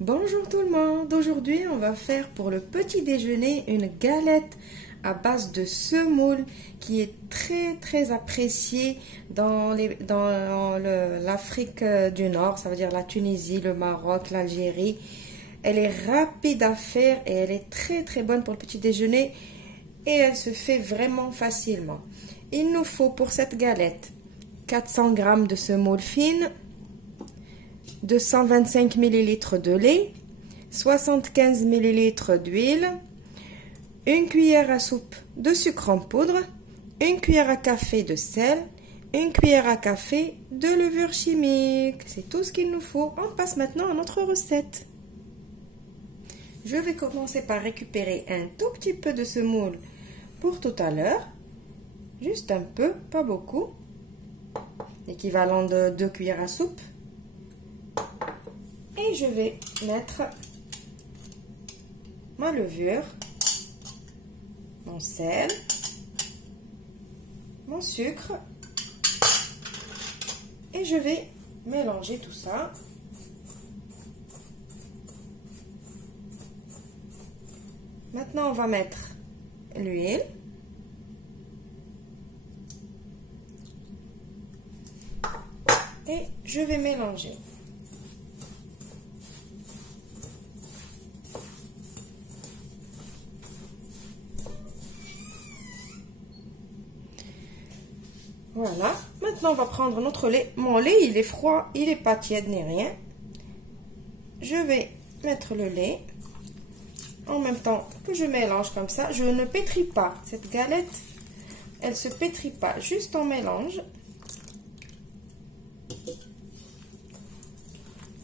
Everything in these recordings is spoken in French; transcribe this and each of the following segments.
Bonjour tout le monde, aujourd'hui on va faire pour le petit déjeuner une galette à base de semoule qui est très appréciée dans l'Afrique du Nord, ça veut dire la Tunisie, le Maroc, l'Algérie. Elle est rapide à faire et elle est très bonne pour le petit déjeuner et elle se fait vraiment facilement. Il nous faut pour cette galette 400 g de semoule fine, 225 ml de lait, 75 ml d'huile, une cuillère à soupe de sucre en poudre, une cuillère à café de sel, une cuillère à café de levure chimique. C'est tout ce qu'il nous faut. On passe maintenant à notre recette. Je vais commencer par récupérer un tout petit peu de semoule pour tout à l'heure. Juste un peu, pas beaucoup. L'équivalent de 2 cuillères à soupe. Et je vais mettre ma levure, mon sel, mon sucre et je vais mélanger tout ça. Maintenant, on va mettre l'huile. Et je vais mélanger. Voilà, maintenant on va prendre notre lait. Mon lait, il est froid, il n'est pas tiède ni rien. Je vais mettre le lait en même temps que je mélange comme ça. Je ne pétris pas. Cette galette, elle ne se pétrit pas, juste en mélange.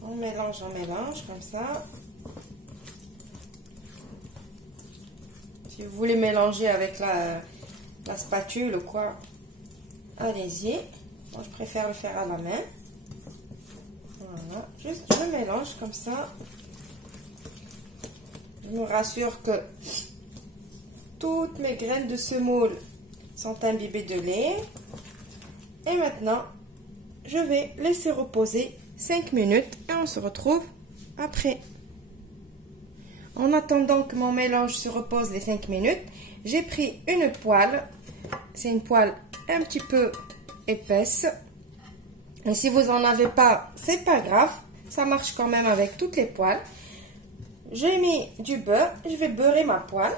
On mélange comme ça. Si vous voulez mélanger avec la spatule ou quoi, allez-y. Moi, je préfère le faire à la main. Voilà. Juste, je mélange comme ça. Je me rassure que toutes mes graines de semoule sont imbibées de lait. Et maintenant, je vais laisser reposer 5 minutes et on se retrouve après. En attendant que mon mélange se repose les 5 minutes, j'ai pris une poêle. C'est une poêle un petit peu épaisse. Et si vous n'en avez pas, c'est pas grave. Ça marche quand même avec toutes les poêles. J'ai mis du beurre. Je vais beurrer ma poêle.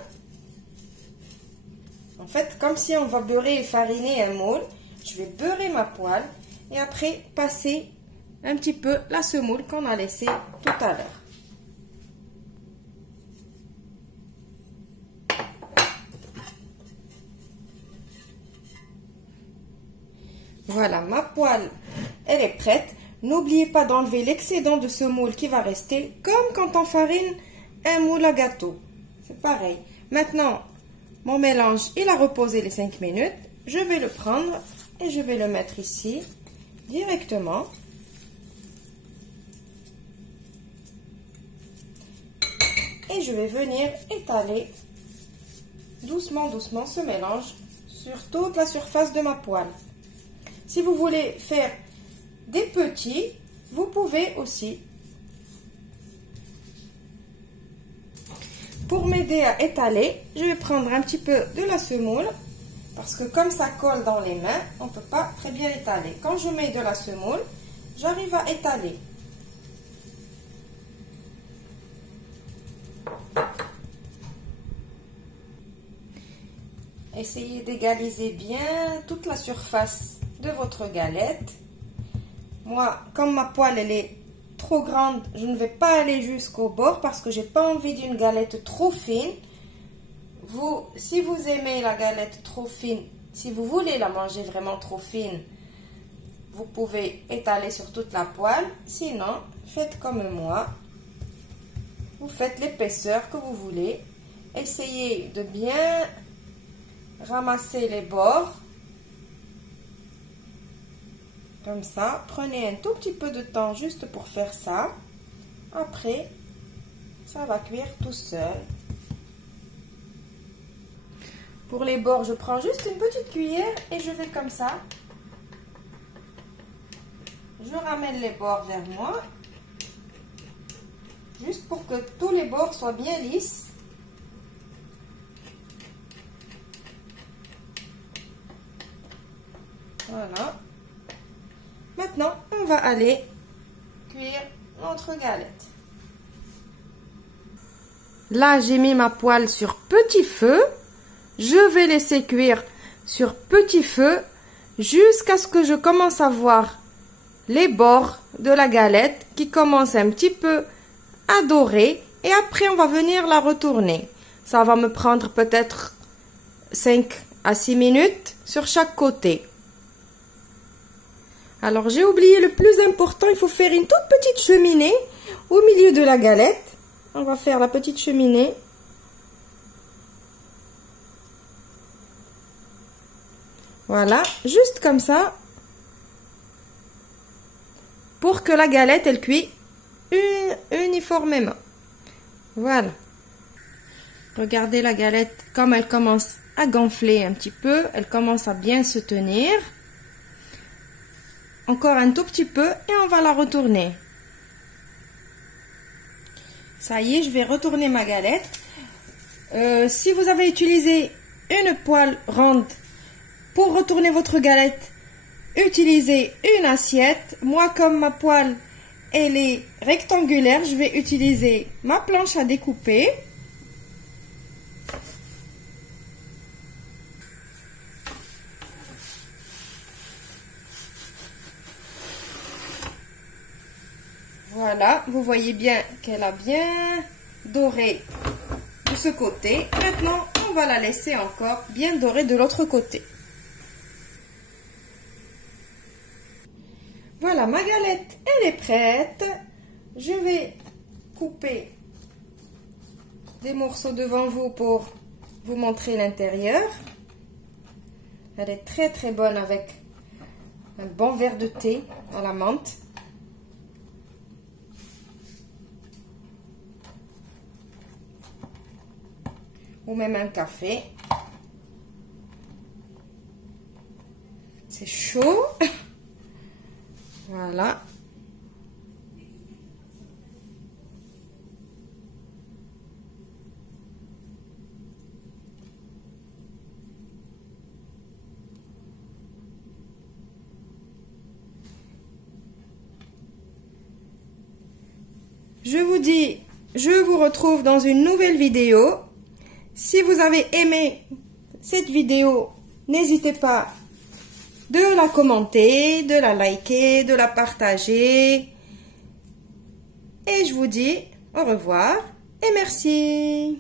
En fait, comme si on va beurrer et fariner un moule, je vais beurrer ma poêle et après passer un petit peu la semoule qu'on a laissée tout à l'heure. Voilà, ma poêle, elle est prête. N'oubliez pas d'enlever l'excédent de semoule qui va rester, comme quand on farine un moule à gâteau. C'est pareil. Maintenant, mon mélange, il a reposé les 5 minutes. Je vais le prendre et je vais le mettre ici, directement. Et je vais venir étaler doucement ce mélange sur toute la surface de ma poêle. Si vous voulez faire des petits, vous pouvez aussi. Pour m'aider à étaler, je vais prendre un petit peu de la semoule, parce que comme ça colle dans les mains, on ne peut pas très bien étaler. Quand je mets de la semoule, j'arrive à étaler. Essayez d'égaliser bien toute la surface de votre galette. Moi, comme ma poêle elle est trop grande, je ne vais pas aller jusqu'au bord parce que j'ai pas envie d'une galette trop fine. Vous, si vous aimez la galette trop fine, si vous voulez la manger vraiment trop fine, vous pouvez étaler sur toute la poêle. Sinon, faites comme moi. Vous faites l'épaisseur que vous voulez. Essayez de bien ramasser les bords. Comme ça, prenez un tout petit peu de temps juste pour faire ça. Après, ça va cuire tout seul. Pour les bords, je prends juste une petite cuillère et je vais comme ça. Je ramène les bords vers moi. juste pour que tous les bords soient bien lisses. Voilà. Maintenant, on va aller cuire notre galette. Là, j'ai mis ma poêle sur petit feu. Je vais laisser cuire sur petit feu jusqu'à ce que je commence à voir les bords de la galette qui commencent un petit peu à dorer. Et après, on va venir la retourner. Ça va me prendre peut-être 5 à 6 minutes sur chaque côté. Alors, j'ai oublié le plus important, il faut faire une toute petite cheminée au milieu de la galette. On va faire la petite cheminée. Voilà, juste comme ça. Pour que la galette, elle cuit uniformément. Voilà. Regardez la galette, comme elle commence à gonfler un petit peu. Elle commence à bien se tenir. Encore un tout petit peu et on va la retourner. Ça y est, je vais retourner ma galette. Si vous avez utilisé une poêle ronde pour retourner votre galette, utilisez une assiette. Moi, comme ma poêle elle est rectangulaire, je vais utiliser ma planche à découper. Voilà, vous voyez bien qu'elle a bien doré de ce côté. Maintenant, on va la laisser encore bien dorée de l'autre côté. Voilà, ma galette, elle est prête. Je vais couper des morceaux devant vous pour vous montrer l'intérieur. Elle est très très bonne avec un bon verre de thé à la menthe. Ou même un café. C'est chaud. Voilà. Je vous dis, je vous retrouve dans une nouvelle vidéo. Si vous avez aimé cette vidéo, n'hésitez pas de la commenter, de la liker, de la partager. Et je vous dis au revoir et merci.